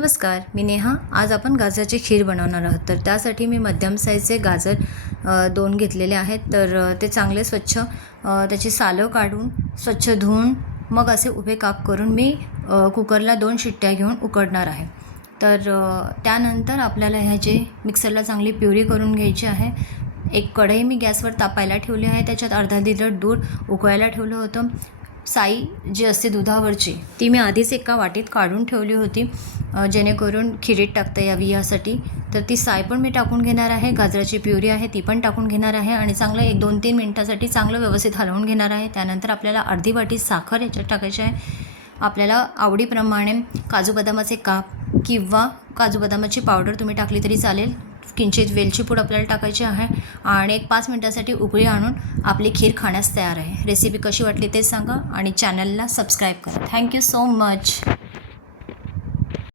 नमस्कार मी नेहा. आज आपण गाजराची खीर बनवणार आहोत. तर त्यासाठी मी मध्यम साईजचे गाजर दोन घेतलेले आहेत. तर ते चांगले स्वच्छ त्याची सालं काढून स्वच्छ धुवून मग असे उभे काप करून मी कुकरला दोन शिट्ट्या घेऊन उकडणार आहे. तर त्यानंतर आपल्याला ह्याचे मिक्सरला चांगली प्युरी करून घ्यायची आहे एक कढई मी गॅसवर तापायला ठेवली आहे. त्याच्यात अर्धा लिटर दूध उकळायला ठेवलं होतं. साई जी असते दुधावरची ती मी आधीच एका वाटीत काढून ठेवली होती जेणेकरून खिरीत टाकता यावी यासाठी. तर ती साय पण मी टाकून घेणार आहे गाजराची प्युरी आहे ती पण टाकून घेणार आहे आणि चांगलं एक दोन तीन मिनटासाठी चांगलं व्यवस्थित हलवून घेणार आहे. त्यानंतर आपल्याला अर्धी वाटी साखर याच्यात टाकायची आहे. आपल्याला आवडीप्रमाणे काजू बदामाचे काप किंवा काजू बदामाची पावडर तुम्ही टाकली तरी चालेल. किंचित वेलची पूड आपल्याला टाकायची आहे आणि एक पाच मिनटासाठी उकळी आणून आपली खीर खाण्यास तयार आहे. रेसिपी कशी वाटली ते सांगा आणि चॅनलला सबस्क्राईब करा. Thank you so much